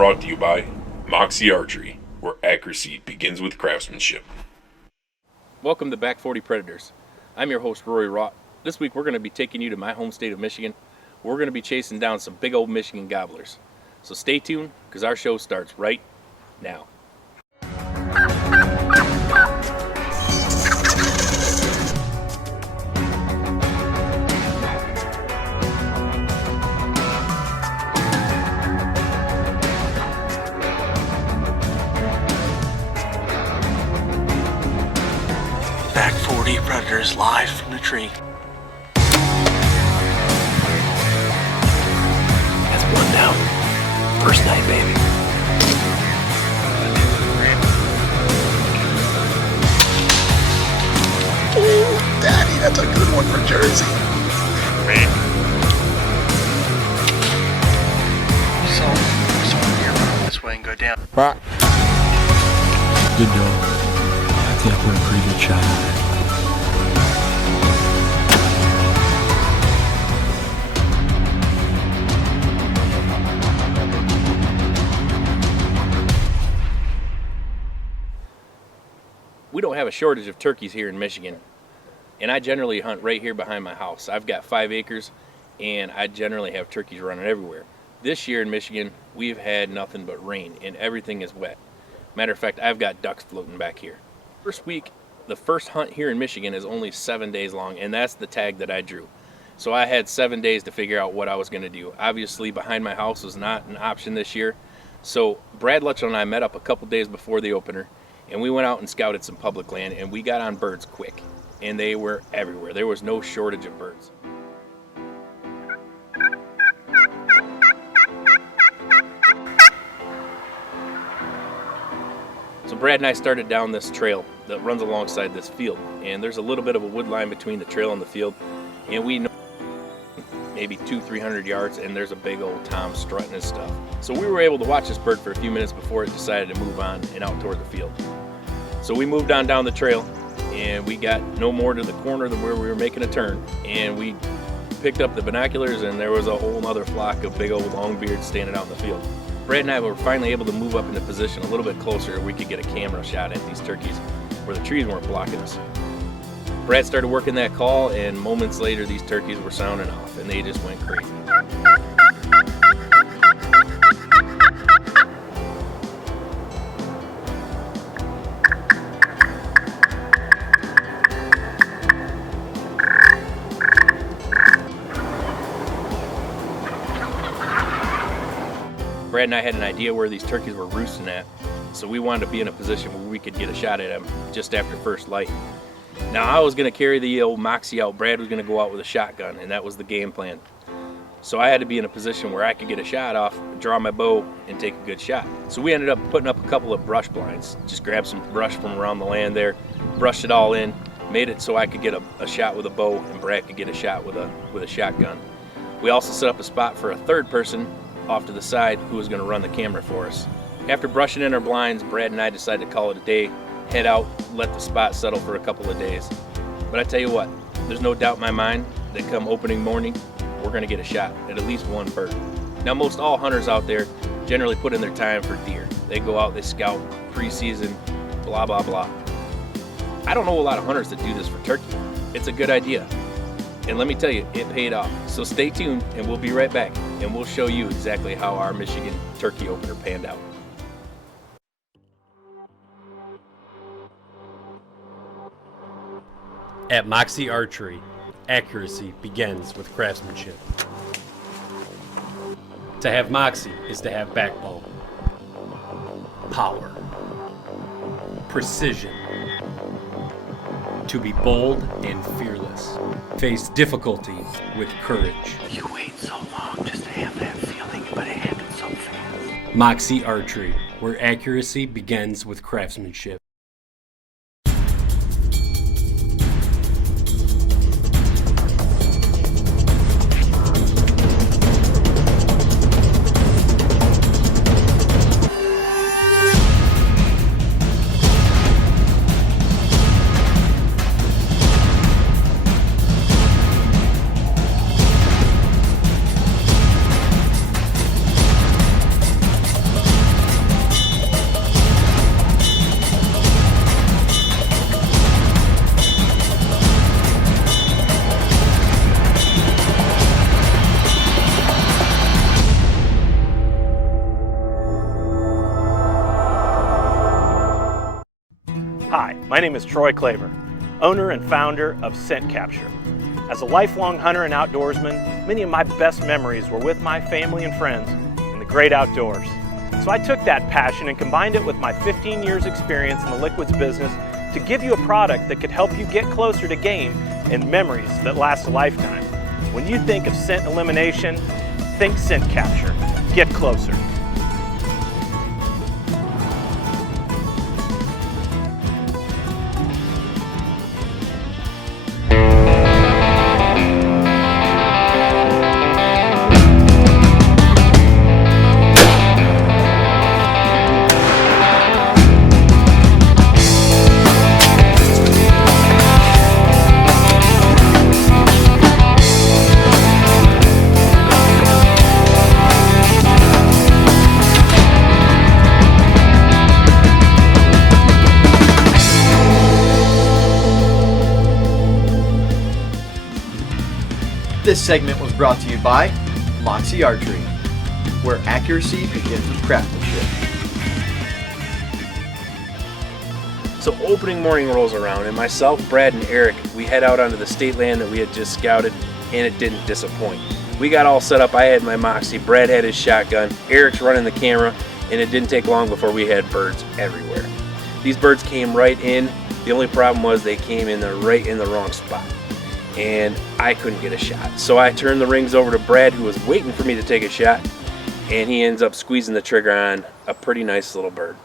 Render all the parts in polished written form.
brought to you by Moxie Archery, where accuracy begins with craftsmanship. Welcome to Back 40 Predators. I'm your host, Rory Rott. This week we're going to be taking you to my home state of Michigan. We're going to be chasing down some big old Michigan gobblers. So stay tuned, because our show starts right now. Back 40 Predators live from the tree. That's one down. First night, baby. Oh, Daddy, that's a good one for Jersey. So here, run this way and go down. Good dog. I think I put a pretty good shot on it. We don't have a shortage of turkeys here in Michigan, and I generally hunt right here behind my house. I've got 5 acres, and I generally have turkeys running everywhere. This year in Michigan, we've had nothing but rain, and everything is wet. Matter of fact, I've got ducks floating back here. First week, the first hunt here in Michigan is only 7 days long, and that's the tag that I drew. So I had 7 days to figure out what I was going to do. Obviously, behind my house was not an option this year. So Brad Lutchell and I met up a couple days before the opener, and we went out and scouted some public land, and we got on birds quick, and they were everywhere. There was no shortage of birds. So Brad and I started down this trail that runs alongside this field, and there's a little bit of a wood line between the trail and the field, and we know maybe 200-300 yards, and there's a big old tom strutting his stuff. So we were able to watch this bird for a few minutes before it decided to move on and out toward the field. So we moved on down the trail, and we got no more to the corner than where we were making a turn, and we picked up the binoculars, and there was a whole other flock of big old longbeards standing out in the field. Brad and I were finally able to move up into position a little bit closer where we could get a camera shot at these turkeys where the trees weren't blocking us. Brad started working that call, and moments later these turkeys were sounding off, and they just went crazy. Brad and I had an idea where these turkeys were roosting at, so we wanted to be in a position where we could get a shot at them just after first light. Now I was going to carry the old Moxie out, Brad was going to go out with a shotgun, and that was the game plan. So I had to be in a position where I could get a shot off, draw my bow, and take a good shot. So we ended up putting up a couple of brush blinds. Just grabbed some brush from around the land there, brushed it all in, made it so I could get a shot with a bow, and Brad could get a shot with a shotgun. We also set up a spot for a third person off to the side who was going to run the camera for us. After brushing in our blinds, Brad and I decided to call it a day, head out, let the spot settle for a couple of days. But I tell you what, there's no doubt in my mind that come opening morning, we're going to get a shot at least one bird. Now most all hunters out there generally put in their time for deer. They go out, they scout, preseason, blah, blah, blah. I don't know a lot of hunters that do this for turkey. It's a good idea. And let me tell you, it paid off. So stay tuned, and we'll be right back, and we'll show you exactly how our Michigan turkey opener panned out. At Moxie Archery, accuracy begins with craftsmanship. To have Moxie is to have backbone, power, precision, to be bold and fearless, face difficulty with courage. You wait so long just to have that feeling, but it happens so fast. Moxie Archery, where accuracy begins with craftsmanship. My name is Troy Claver, owner and founder of Scent Capture. As a lifelong hunter and outdoorsman, many of my best memories were with my family and friends in the great outdoors. So I took that passion and combined it with my 15 years experience in the liquids business to give you a product that could help you get closer to game and memories that last a lifetime. When you think of scent elimination, think Scent Capture. Get closer. This segment was brought to you by Moxie Archery, where accuracy begins with craftsmanship. So opening morning rolls around, and myself, Brad, and Eric, we head out onto the state land that we had just scouted, and it didn't disappoint. We got all set up. I had my Moxie, Brad had his shotgun, Eric's running the camera, and it didn't take long before we had birds everywhere. These birds came right in. The only problem was they came in right in the wrong spot, and I couldn't get a shot. So I turned the rings over to Brad, who was waiting for me to take a shot, and he ends up squeezing the trigger on a pretty nice little bird.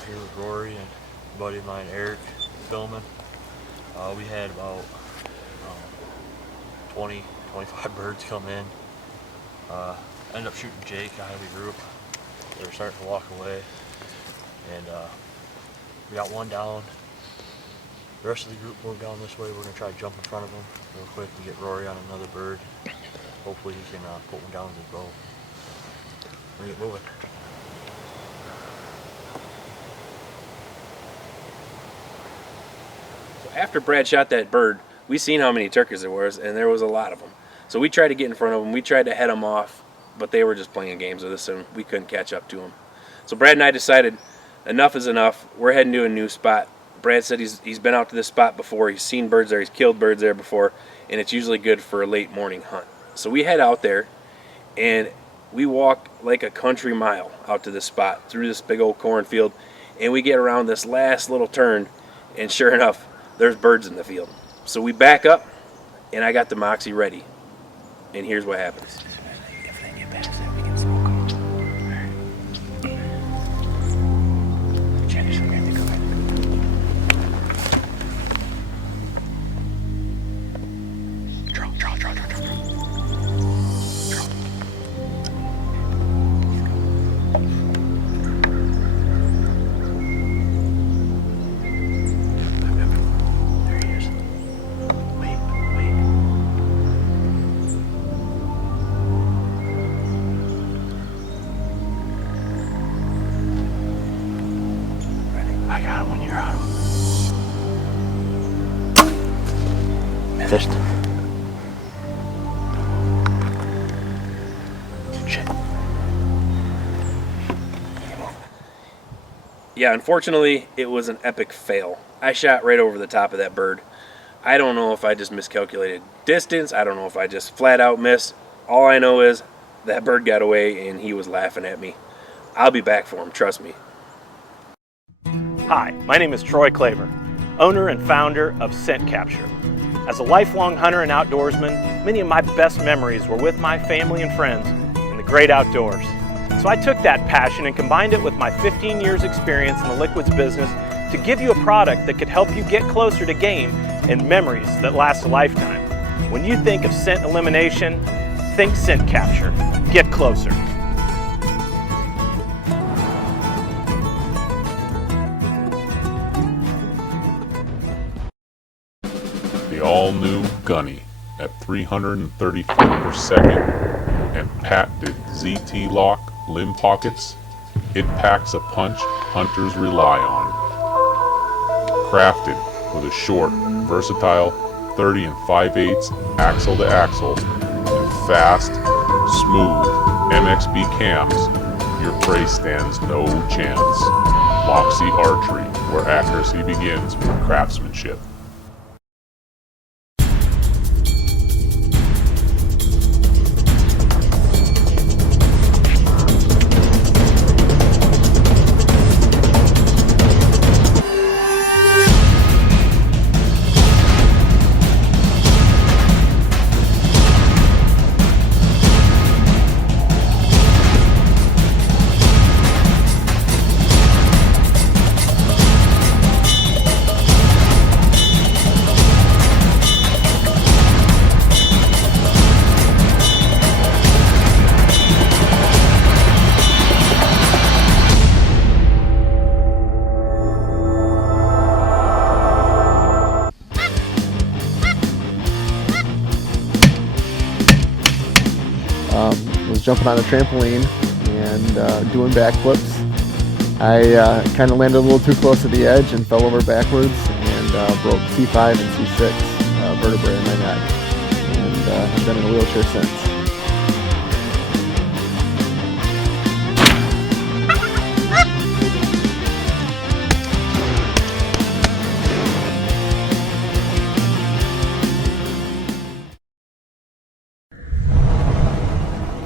out here with Rory and a buddy of mine, Eric, filming. We had about 20, 25 birds come in. Ended up shooting Jake out of the group. They were starting to walk away, and we got one down. The rest of the group moved down this way. We're going to try to jump in front of them real quick and get Rory on another bird. Hopefully he can put one down with his bow. We're going to get moving. So after Brad shot that bird, we seen how many turkeys there was, and there was a lot of them. So we tried to get in front of them. We tried to head them off, but they were just playing games with us, and we couldn't catch up to them. So Brad and I decided enough is enough. We're heading to a new spot. Brad said he's been out to this spot before. He's seen birds there. He's killed birds there before, and it's usually good for a late morning hunt. So we head out there, and we walk like a country mile out to this spot through this big old cornfield, and we get around this last little turn, and sure enough, there's birds in the field. So we back up, and I got the Moxie ready, and here's what happens. If they get past that, we can smoke them. Jenny's going to go ahead. Draw. There he is. Wait. I got him when you're out. Missed. Shit. Yeah, unfortunately, it was an epic fail. I shot right over the top of that bird. I don't know if I just miscalculated distance. I don't know if I just flat out missed. All I know is that bird got away and he was laughing at me. I'll be back for him, trust me. Hi, my name is Troy Claver, owner and founder of Scent Capture. As a lifelong hunter and outdoorsman, many of my best memories were with my family and friends in the great outdoors. So I took that passion and combined it with my 15 years experience in the liquids business to give you a product that could help you get closer to game and memories that last a lifetime. When you think of scent elimination, think Scent Capture. Get closer. The all-new Gunny at 330 feet per second and patented ZT lock limb pockets, it packs a punch hunters rely on. Crafted with a short, versatile 30 and 5/8 axle to axle and fast, smooth MXB cams, your prey stands no chance. Moxie Archery, where accuracy begins with craftsmanship. Was jumping on a trampoline and doing backflips. I kind of landed a little too close to the edge and fell over backwards and broke C5 and C6 vertebrae in my neck. And I've been in a wheelchair since.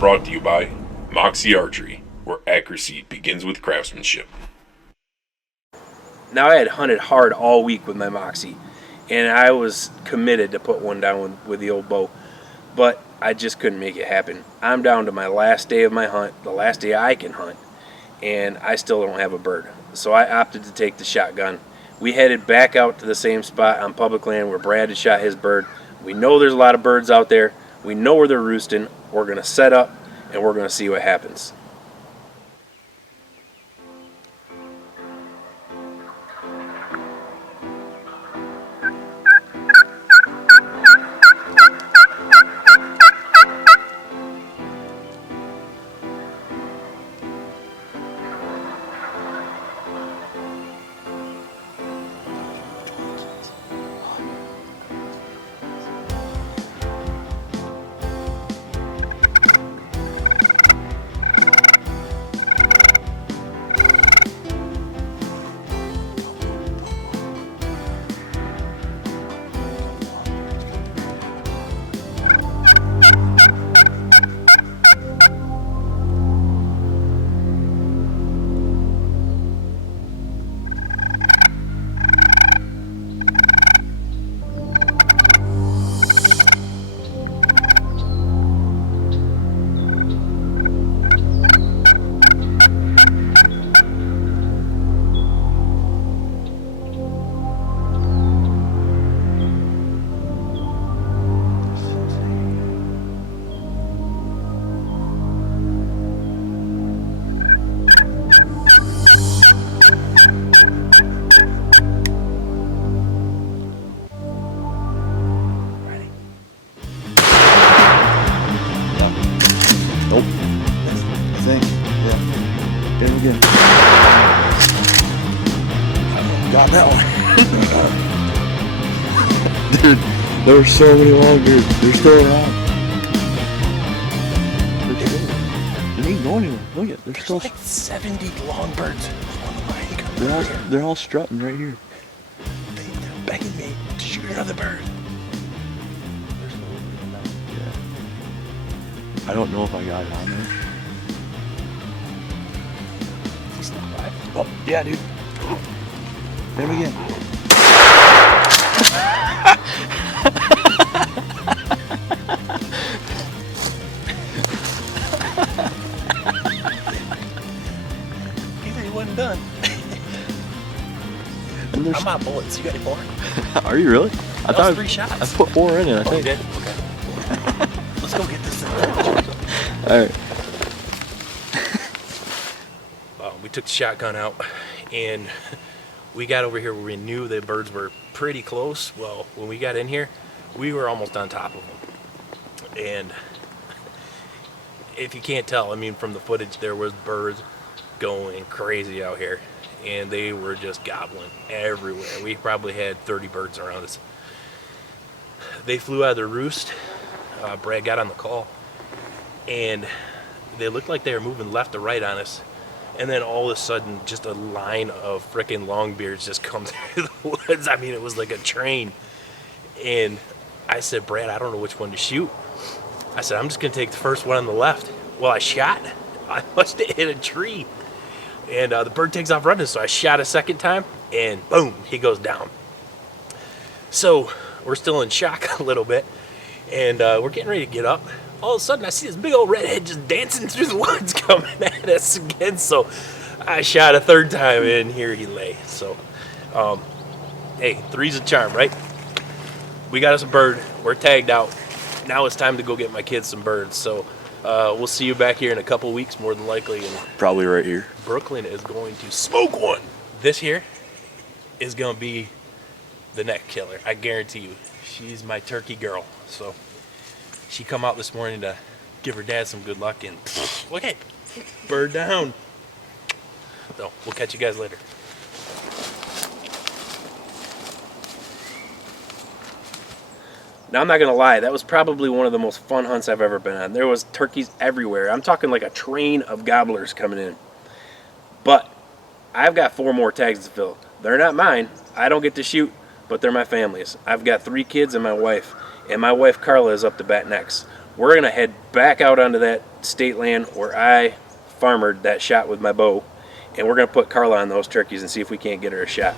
Brought to you by Moxie Archery, where accuracy begins with craftsmanship. Now I had hunted hard all week with my Moxie, and I was committed to put one down with the old bow, but I just couldn't make it happen. I'm down to my last day of my hunt, the last day I can hunt, and I still don't have a bird. so I opted to take the shotgun. We headed back out to the same spot on public land where Brad had shot his bird. We know there's a lot of birds out there. We know where they're roosting. We're going to set up and we're going to see what happens. Got that one. Dude, there were so many longbirds. They're still around. They ain't going anywhere. Look at, they're still. Like 70 longbirds on the line. They're all strutting right here. They're begging me to shoot another bird. I don't know if I got it on there. He's not alive. Oh, yeah, dude. There we go. Either he wasn't done. I'm out of bullets. You got any more? Are you really? I That thought was 3 shots. I put 4 in it, I Oh, you think. did? Okay. Let's go get this thing. Alright. We took the shotgun out and we got over here where we knew the birds were pretty close. Well, when we got in here, we were almost on top of them. And if you can't tell, I mean, from the footage, there was birds going crazy out here. And they were just gobbling everywhere. We probably had 30 birds around us. They flew out of their roost. Brad got on the call. And they looked like they were moving left to right on us. And then all of a sudden, just a line of frickin' longbeards just comes through the woods. I mean, it was like a train. And I said, Brad, I don't know which one to shoot. I said, I'm just going to take the first one on the left. Well, I shot. I must have hit a tree. And the bird takes off running, so I shot a second time, and boom, he goes down. So we're still in shock a little bit, and we're getting ready to get up. All of a sudden, I see this big old redhead just dancing through the woods coming at us again. So I shot a third time, and here he lay. So, hey, 3's a charm, right? We got us a bird. We're tagged out. Now it's time to go get my kids some birds. So we'll see you back here in a couple weeks, more than likely. And Probably right here. Brooklyn is going to smoke one. This here is going to be the neck killer. I guarantee you. She's my turkey girl. So she come out this morning to give her dad some good luck, and look at bird down. So we'll catch you guys later. Now, I'm not going to lie, that was probably one of the most fun hunts I've ever been on. There was turkeys everywhere. I'm talking like a train of gobblers coming in. But I've got 4 more tags to fill. They're not mine. I don't get to shoot, but they're my family's. I've got 3 kids and my wife Carla is up to bat next. We're going to head back out onto that state land where I farmered that shot with my bow, and we're going to put Carla on those turkeys and see if we can't get her a shot.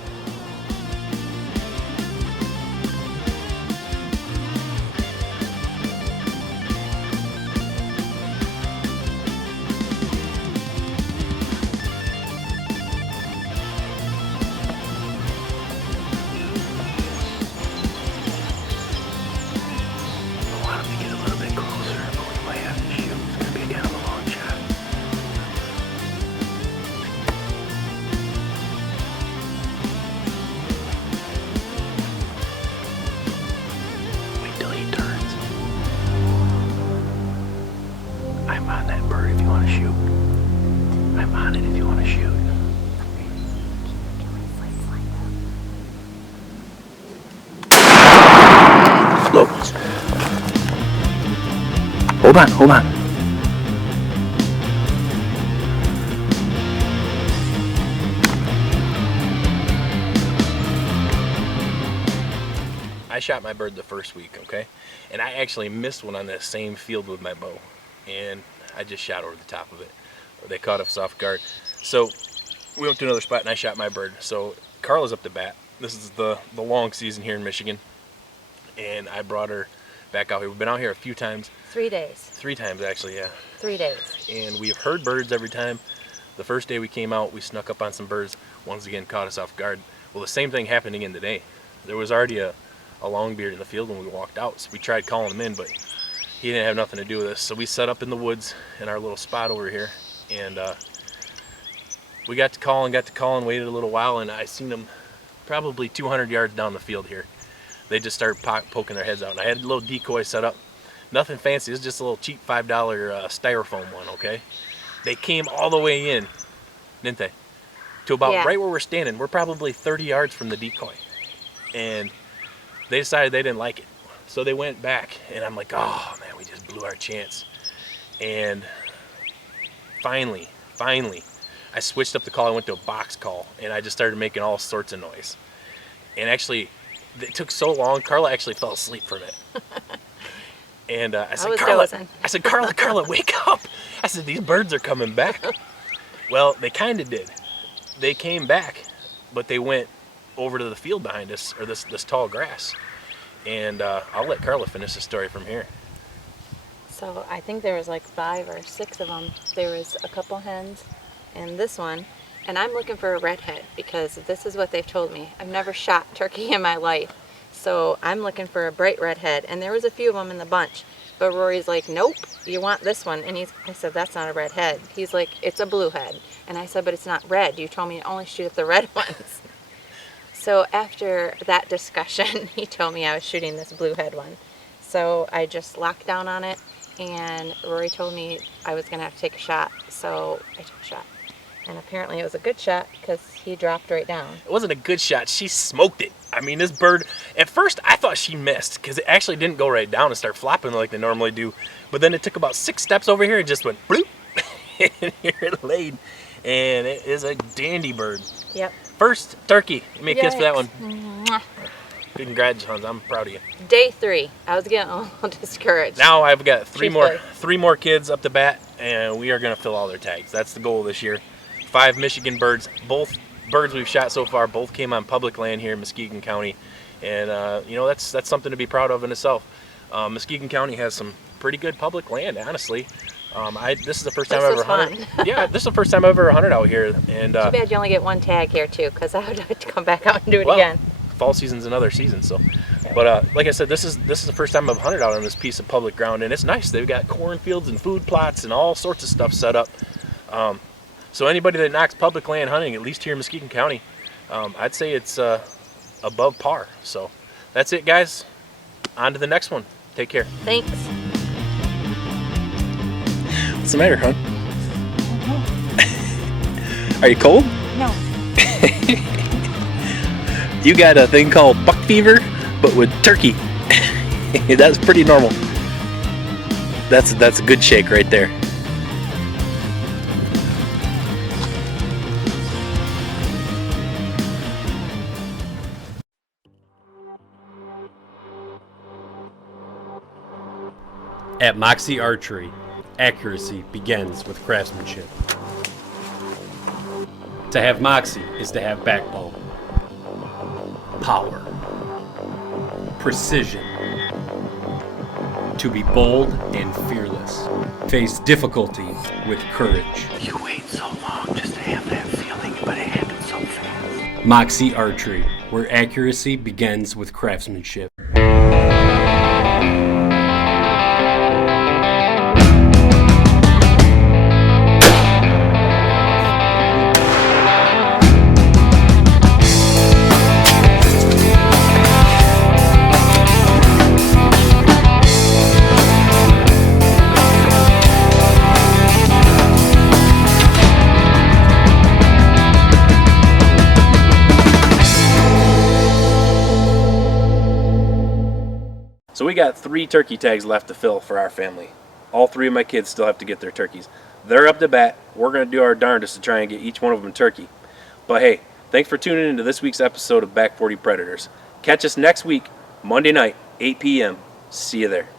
shoot. I'm on it if you want to shoot. Look. Hold on. I shot my bird the first week, okay? And I actually missed one on that same field with my bow. And I just shot over the top of it. They caught us off guard. So we went to another spot and I shot my bird. So Carla's up to bat. This is the long season here in Michigan. And I brought her back out here. We've been out here a few times. 3 days. 3 times actually, yeah. 3 days. And we've heard birds every time. The first day we came out, we snuck up on some birds. Once again, caught us off guard. Well, the same thing happened again today. There was already a longbeard in the field when we walked out. So we tried calling him in, but he didn't have nothing to do with us. So we set up in the woods in our little spot over here. And we got to call and waited a little while. And I seen them probably 200 yards down the field here. They just started poking their heads out. And I had a little decoy set up. Nothing fancy. It was just a little cheap $5 styrofoam one, okay? They came all the way in, didn't they? To about right where we're standing. We're probably 30 yards from the decoy. And they decided they didn't like it. So they went back. And I'm like, oh, man, we just blew our chance. And finally, I switched up the call. I went to a box call. And I just started making all sorts of noise. And actually, it took so long, Carla actually fell asleep from it. And I said, Carla, wake up. I said, these birds are coming back. Well, they kind of did. They came back, but they went over to the field behind us, or this tall grass. And I'll let Carla finish the story from here. So I think there was like 5 or 6 of them. There was a couple hens and this one. And I'm looking for a redhead because this is what they've told me. I've never shot turkey in my life. So I'm looking for a bright redhead. And there was a few of them in the bunch. But Rory's like, nope, you want this one. And I said, that's not a red head. He's like, it's a blue head. And I said, but it's not red. You told me to only shoot at the red ones. So after that discussion, he told me I was shooting this blue head one. So I just locked down on it. And Rory told me I was going to have to take a shot. So I took a shot. And apparently it was a good shot because he dropped right down. It wasn't a good shot. She smoked it. I mean, this bird, at first I thought she missed because it actually didn't go right down and start flopping like they normally do. But then it took about 6 steps over here and just went bloop. And here it laid. And it is a dandy bird. Yep. First turkey. Give me a kiss for that one. Mwah. Congratulations. I'm proud of you. Day 3. I was getting a little discouraged. Now I've got three more kids up to bat, and we are going to fill all their tags. That's the goal this year. 5 Michigan birds. Both birds we've shot so far both came on public land here in Muskegon County, and that's something to be proud of in itself. Muskegon County has some pretty good public land, honestly. This is the first time I've ever hunted. Yeah, this is the first time I've ever hunted out here. And too bad you only get 1 tag here too, because I would have to come back out and do it again. Fall season's another season, so. But like I said, this is the first time I've hunted out on this piece of public ground, and it's nice. They've got cornfields and food plots and all sorts of stuff set up. So anybody that knocks public land hunting, at least here in Muskegon County, I'd say it's above par. So that's it, guys. On to the next one. Take care. Thanks. What's the matter, hon? Are you cold? No. You got a thing called buck fever, but with turkey. That's pretty normal. That's a good shake right there. At Moxie Archery, accuracy begins with craftsmanship. To have Moxie is to have backbone, power, precision, to be bold and fearless, face difficulty with courage. You wait so long just to have that feeling, but it happens so fast. Moxie Archery, where accuracy begins with craftsmanship. So we got 3 turkey tags left to fill for our family. All 3 of my kids still have to get their turkeys. They're up to bat. We're going to do our darndest to try and get each one of them a turkey. But hey, thanks for tuning into this week's episode of Back 40 Predators. Catch us next week, Monday night, 8 p.m. See you there.